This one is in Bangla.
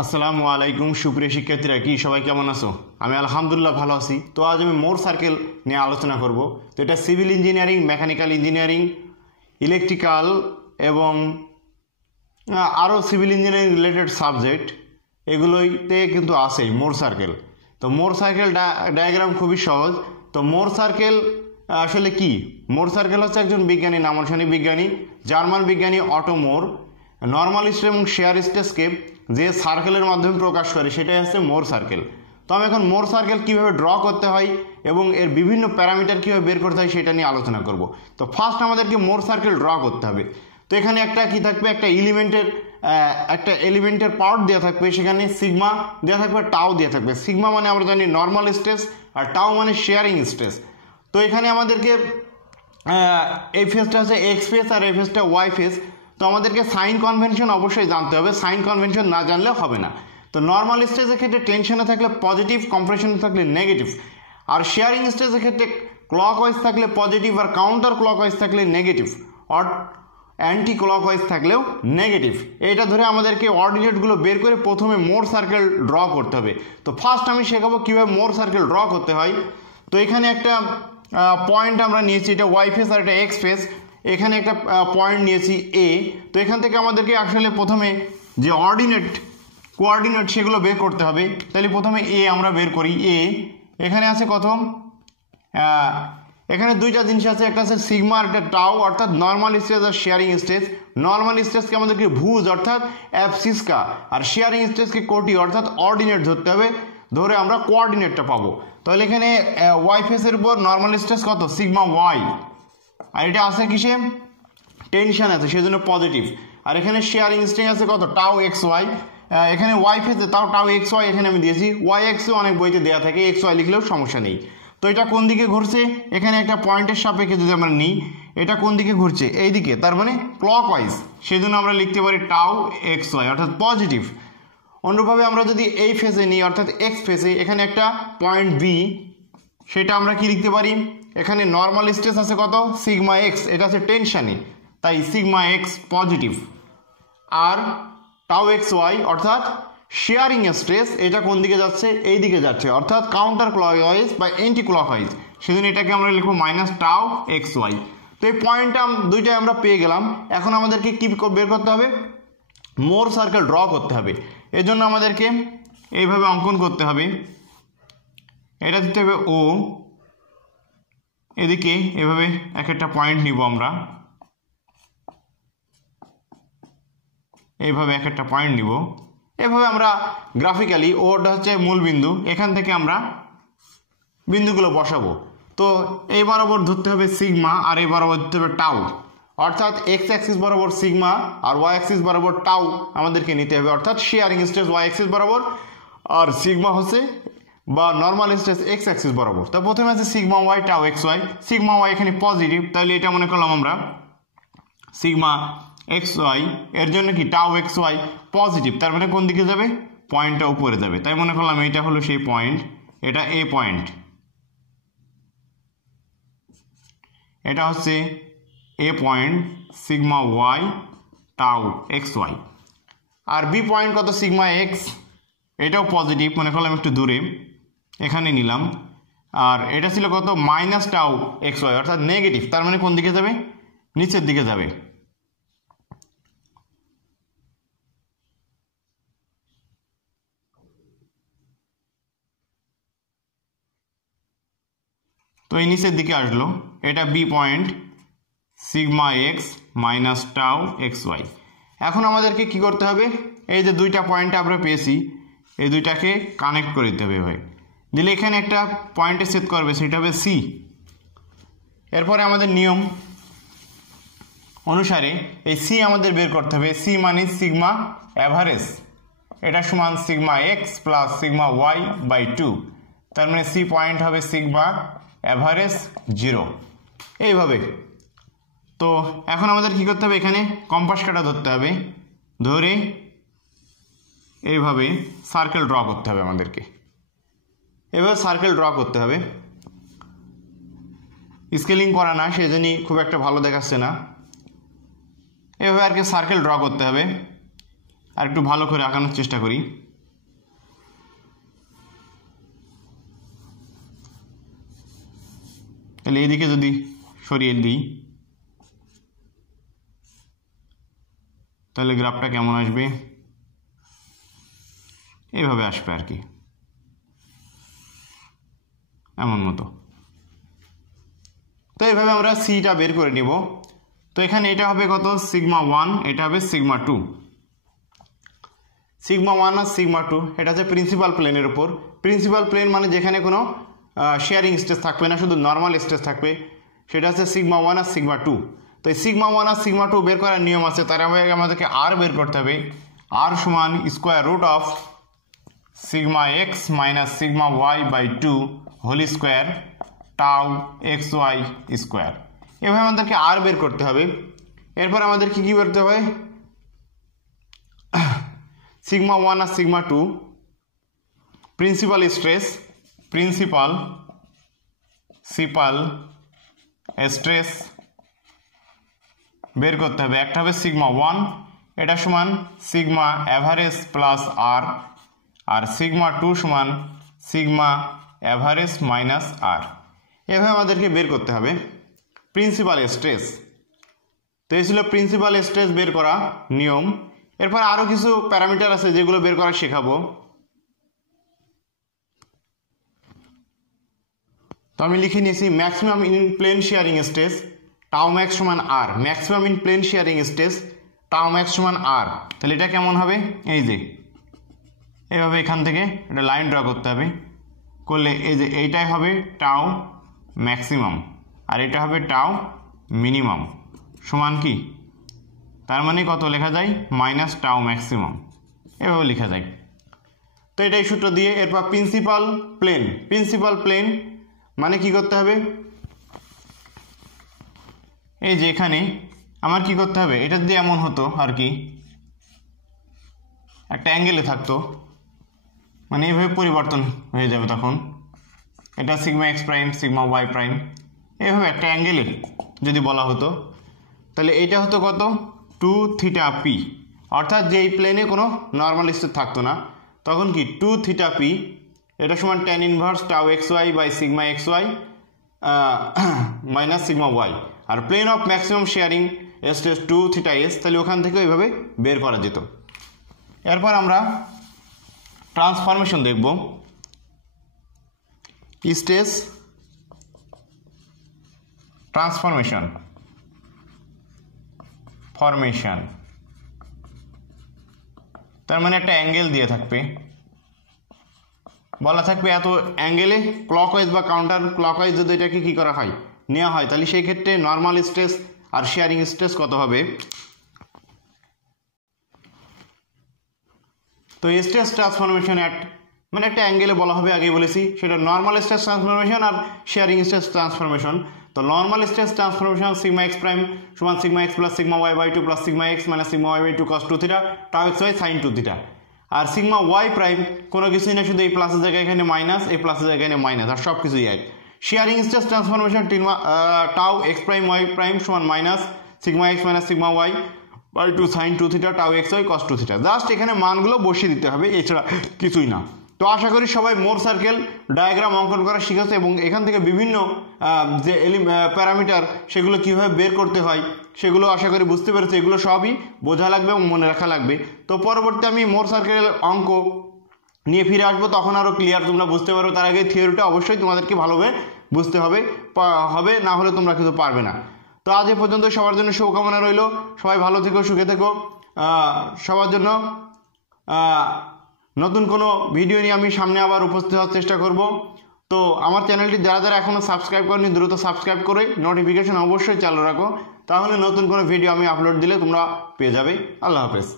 আসসালামু আলাইকুম সুপ্রিয় শিক্ষার্থীরা, কি সবাই কেমন আছো? আমি আলহামদুলিল্লাহ ভালো আছি। তো আজ আমি মোর সার্কেল নিয়ে আলোচনা করব। তো এটা civil engineering, mechanical engineering, electrical এবং আরও সিভিল ইঞ্জিনিয়ারিং রিলেটেড সাবজেক্ট এগুলোইতে কিন্তু আসেই মোর সার্কেল। তো মোর সার্কেল ডায়াগ্রাম খুবই সহজ। তো মোর সার্কেল আসলে কি? মোর সার্কেল হচ্ছে একজন বিজ্ঞানী, নামশানি বিজ্ঞানী, জার্মান বিজ্ঞানী অটো মোর নর্মাল স্টেপ এবং শেয়ার স্টেজকে যে সার্কেলের মাধ্যমে প্রকাশ করে সেটাই হচ্ছে মোর সার্কেল। তো আমি এখন মোর সার্কেল কীভাবে ড্র করতে হয় এবং এর বিভিন্ন প্যারামিটার কীভাবে বের করতে হয় সেটা নিয়ে আলোচনা করব। তো ফার্স্ট আমাদেরকে মোর সার্কেল ড্র করতে হবে। তো এখানে একটা কি থাকবে, একটা এলিমেন্টের পার্ট দেওয়া থাকবে, সেখানে সিগমা দেওয়া থাকবে, টাও দেওয়া থাকবে। সিগমা মানে আমরা জানি নর্মাল স্ট্রেস আর টাও মানে শেয়ারিং স্ট্রেস। তো এখানে আমাদেরকে এই ফেজটা হচ্ছে এক্স ফেজ আর এই ফেজটা ওয়াই ফেজ। তো আমাদেরকে সাইন কনভেনশন অবশ্যই জানতে হবে, সাইন কনভেনশন না জানলেও হবে না। তো নর্মাল স্ট্রেসের ক্ষেত্রে টেনশনে থাকলে পজিটিভ, কম্প্রেশনে থাকলে নেগেটিভ। আর শেয়ারিং স্ট্রেসের ক্ষেত্রে ক্লকওয়াইজ থাকলে পজিটিভ আর কাউন্টার ক্লকওয়াইজ থাকলে নেগেটিভ, আর অ্যান্টি ক্লকওয়াইজ থাকলেও নেগেটিভ। এটা ধরে আমাদেরকে অর্ডিনেটগুলো বের করে প্রথমে মোর সার্কেল ড্র করতে হবে। তো ফার্স্ট আমি শেখাবো কীভাবে মোর সার্কেল ড্র করতে হয়। তো এখানে একটা পয়েন্ট আমরা নিয়েছি, এটা ওয়াই ফেস আর এটা এক্স ফেস। এখানে একটা পয়েন্ট নিয়েছি এ। তো এখান থেকে আমাদেরকে আসলে প্রথমে যে কোঅর্ডিনেট সেগুলো বের করতে হবে। তাহলে প্রথমে এ আমরা বের করি। এখানে আছে কত? এখানে দুইটা জিনিস আছে, একটা আছে সিগমা আর একটা টাও, অর্থাৎ নর্মাল স্ট্রেস আর শেয়ারিং স্ট্রেস। নর্মাল স্ট্রেসকে আমাদেরকে ভুজ অর্থাৎ অ্যাবসিসকা, আর শেয়ারিং স্ট্রেসকে কোটি অর্থাৎ অর্ডিনেট ধরতে হবে, ধরে আমরা কোঅর্ডিনেটটা পাবো। তাহলে এখানে ওয়াই ফেসের উপর নর্মাল স্ট্রেস কত? Sigma Y. আর এটা আছে কিসে? টেনশন আছে, সেজন্য পজিটিভ। আর এখানে শেয়ারিং স্ট্রেস আছে কত? টাও এক্স ওয়াই। এখানে ওয়াই ফেসে তাও টাও এক্স ওয়াই এখানে আমি দিয়েছি। ওয়াই এক্সও অনেক বইতে দেওয়া থাকে, এক্স ওয়াই লিখলেও সমস্যা নেই। তো এটা কোন দিকে ঘুরছে? এখানে একটা পয়েন্টের সাপেক্ষে যদি আমরা নিই, এটা কোন দিকে ঘুরছে? এই দিকে, তার মানে ক্লকওয়াইজ। সেজন্য আমরা লিখতে পারি টাও এক্স ওয়াই অর্থাৎ পজিটিভ। অন্যভাবে আমরা যদি এই ফেসে নিই অর্থাৎ এক্স ফেসে, এখানে একটা পয়েন্ট বি, সেটা আমরা কি লিখতে পারি? এখানে নর্মাল স্ট্রেস আছে কত? সিগমা এক্স, এটা আছে টেনশনে, তাই সিগমা এক্স পজিটিভ। আর টাও এক্স ওয়াই অর্থাৎ শেয়ারিং স্ট্রেস, এটা কোন দিকে যাচ্ছে? এই দিকে যাচ্ছে, অর্থাৎ কাউন্টার ক্লকওয়াইজ বা এন্টি ক্লকওয়াইজ। সেজন্য এটাকে আমরা লিখবো মাইনাস টাও এক্স ওয়াই। তো এই পয়েন্টটা দুইটাই আমরা পেয়ে গেলাম। এখন আমাদেরকে কি বের করতে হবে? মোর সার্কেল ড্র করতে হবে। এজন্য আমাদেরকে এইভাবে অঙ্কন করতে হবে। এটা দিতে হবে ও, এদিকে এভাবে এক একটা পয়েন্ট নিব আমরা, এইভাবে এক একটা পয়েন্ট নিব। এভাবে আমরা গ্রাফিক্যালি, ওটা হচ্ছে মূল বিন্দু, এখান থেকে আমরা বিন্দুগুলো বসাবো। তো এই বরাবর ধরতে হবে সিগমা আর এই বরাবর ধরতে হবে টাও, অর্থাৎ এক্স অ্যাক্সিস বরাবর সিগমা আর ওয়াই অ্যাক্সিস বরাবর টাও আমাদেরকে নিতে হবে, অর্থাৎ শেয়ারিং স্ট্রেস ওয়াই অ্যাক্সিস বরাবর আর সিগমা হচ্ছে বা নর্মাল স্ট্রেস এক্স অ্যাক্সিস বরাবর। তো প্রথমে আছে sigma Y tau X Y. Sigma Y এখানে পজিটিভ, তাহলে এটা মনে করলাম আমরা সিগমা এক্স ওয়াই, এর জন্য কি টাও এক্স ওয়াই পজিটিভ, তার মানে কোন দিকে যাবে? পয়েন্টটা উপরে যাবে। তাই মনে করলাম এটা হলো সেই পয়েন্ট, এটা এ পয়েন্ট, এটা হচ্ছে A point sigma Y tau X Y. আর বি পয়েন্ট কত? সিগমা এক্স, এটাও পজিটিভ, মনে করলাম একটু দূরে, এখানে নিলাম। আর এটা ছিল কত? মাইনাস টাও এক্স ওয়াই অর্থাৎ নেগেটিভ, তার মানে কোন দিকে যাবে? নিচের দিকে যাবে। তো এই নিচের দিকে আসলো, এটা B point sigma X minus tau X Y. এখন আমাদেরকে কি করতে হবে? এই যে দুইটা পয়েন্ট আমরা পেয়েছি, এই দুইটাকে কানেক্ট করে দিতে হবে ভাই, দিলে এখানে একটা পয়েন্টে সেট করবে, সেটা হবে সি। এরপরে আমাদের নিয়ম অনুসারে এই সি আমাদের বের করতে হবে। সি মানে সিগমা অ্যাভারেজ, এটা সমান sigma X plus sigma Y by 2, তার মানে সি পয়েন্ট হবে সিগমা অ্যাভারেজ 0, এইভাবে। তো এখন আমাদের কি করতে হবে? এখানে কম্পাস কাঁটা ধরতে হবে, ধরে এইভাবে সার্কেল ড্র করতে হবে আমাদেরকে, এভাবে সার্কেল ড্র করতে হবে। স্কেলিং করা না, সেজন্যই খুব একটা ভালো দেখাচ্ছে না। এভাবে আর কি সার্কেল ড্র করতে হবে। আর একটু ভালো করে আঁকানোর চেষ্টা করি। তাহলে এইদিকে যদি সরিয়ে দিই তাহলে গ্রাফটা কেমন আসবে, এইভাবে আসবে আর কি, এমন মতো। তো এইভাবে আমরা সিটা বের করে নিব। তো এখানে এটা হবে কত, সিগমা 1, এটা হবে সিগমা 2। সিগমা 1 আর সিগমা 2 এটা হচ্ছে প্রিন্সিপাল প্লেনের উপর। প্রিন্সিপাল প্লেন মানে যেখানে কোনো শেয়ারিং স্ট্রেস থাকবে না, শুধু নর্মাল স্ট্রেস থাকবে, সেটা হচ্ছে সিগমা 1 আর সিগমা 2। তো এই সিগমা 1 আর সিগমা 2 বের করার নিয়ম আছে, তার আগে আমাদেরকে আর বের করতে হবে। আর সমান square root of sigma X minus sigma Y by 2 whole square tau X Y square. এভাবে আমাদেরকে আর বের করতে হবে। এরপর আমাদের কি করতে হবে, সিগমা 1 আর sigma 2 principal stress, principal stress বের করতে হবে। একটা হবে সিগমা 1, এটা সমান সিগমা অ্যাভারেজ প্লাস আর, আর সিগমা 2 সমান সিগমা অ্যাভারেজ মাইনাস আর। এভাবে আমাদেরকে বের করতে হবে প্রিন্সিপাল স্ট্রেস। তো এই ছিল প্রিন্সিপাল স্ট্রেস বের করা নিয়ম। এরপর আরও কিছু প্যারামিটার আছে যেগুলো বের করা শেখাবো। তো আমি লিখে নিয়েছি maximum in plane shearing stress tau max সমান R, maximum in plane shearing stress tau max সমান আর। তাহলে এটা কেমন হবে, এই যে এইভাবে এখান থেকে একটা লাইন ড্র করতে হবে, করলে এই যে এইটাই হবে টাউ ম্যাক্সিমাম আর এটা হবে টাউ মিনিমাম সমান কি, তার মানে কত লেখা যায়, মাইনাস টাউ ম্যাক্সিমাম, এভাবে লেখা যায়। তো এটাই সূত্র দিয়ে এরপর প্রিন্সিপাল প্লেন, প্রিন্সিপাল প্লেন মানে কি করতে হবে, এই যে এখানে আমার কি করতে হবে, এটা দিয়ে এমন হতো আর কি, একটা অ্যাঙ্গেলে থাকতো, মানে এইভাবে পরিবর্তন হয়ে যাবে তখন, এটা sigma X prime sigma Y prime, এইভাবে একটা অ্যাঙ্গেলে যদি বলা হতো, তাহলে এইটা হতো কত 2 থিটা পি, অর্থাৎ যে এই প্লেনে কোনো নর্মাল স্ট্রেস থাকতো না, তখন কি 2 থিটা পি, এটা সমান tan inverse tau X Y by sigma X Y minus sigma Y. আর plane of maximum shearing stress 2 theta S, তাহলে ওখান থেকে এইভাবে বের করা যেত। এরপর আমরা ট্রান্সফরমেশন দেখব, স্ট্রেস ট্রান্সফরমেশন ফরমেশন, তার মানে একটা অ্যাঙ্গেল দিয়ে থাকবে, বলা থাকবে এত অ্যাঙ্গেলে ক্লকওয়াইজ বা কাউন্টার ক্লকওয়াইজ যদি এটাকে কী করা হয়, নেওয়া হয়, তাহলে সেই ক্ষেত্রে নর্মাল স্ট্রেস আর শেয়ারিং স্ট্রেস কত হবে। তো স্ট্রেস ট্রান্সফরমেশন মানে একটা অ্যাঙ্গেলে বলা হবে, আগেই বলেছি, সেটা নর্মাল স্ট্রেস ট্রান্সফরমেশন আর শেয়ারিং স্ট্রেস ট্রান্সফরমেশন। তো normal stress transformation sigma X prime সমান sigma X plus sigma Y by 2 plus sigma X minus sigma Y by 2 cos 2 theta tau X Y sine 2 theta. আর সিগমা ওয়াই প্রাইম কোনো কিছুই না, শুধু এই প্লাসের জায়গায় এখানে মাইনাস, এই প্লাসের জায়গায় এখানে মাইনাস, আর সব কিছুই এক। Shearing stress transformation tau X prime Y prime সমান minus sigma X minus sigma Y by 2 sine 2 theta tau X Y cos 2 theta. Just এখানে মানগুলো বসিয়ে দিতে হবে, এছাড়া কিছুই না। তো আশা করি সবাই মোর সার্কেল ডায়াগ্রাম অঙ্কন করা শিখেছে এবং এখান থেকে বিভিন্ন যে প্যারামিটার সেগুলো কীভাবে বের করতে হয় সেগুলো আশা করি বুঝতে পেরেছে। এগুলো সবই বোঝা লাগবে এবং মনে রাখা লাগবে। তো পরবর্তী আমি মোর সার্কেল অঙ্ক নিয়ে ফিরে আসবো, তখন আরও ক্লিয়ার তোমরা বুঝতে পারো। তার আগে থিওরিটা অবশ্যই তোমাদেরকে ভালোভাবে বুঝতে হবে, না হলে তোমরা কিন্তু পারবে না। তো আজ এ পর্যন্ত, সবার জন্য শুভকামনা রইল, সবাই ভালো থেকো, সুখে থেকো। সবার জন্য নতুন কোনো ভিডিও নিয়ে আমি সামনে আবার উপস্থিত হওয়ার চেষ্টা করব। তো আমার চ্যানেলটি যারা যারা এখনও সাবস্ক্রাইব করেনি দ্রুত সাবস্ক্রাইব করে নোটিফিকেশন অবশ্যই চালু রাখো, তাহলে নতুন কোনো ভিডিও আমি আপলোড দিলে তোমরা পেয়ে যাবে। আল্লাহ হাফেজ।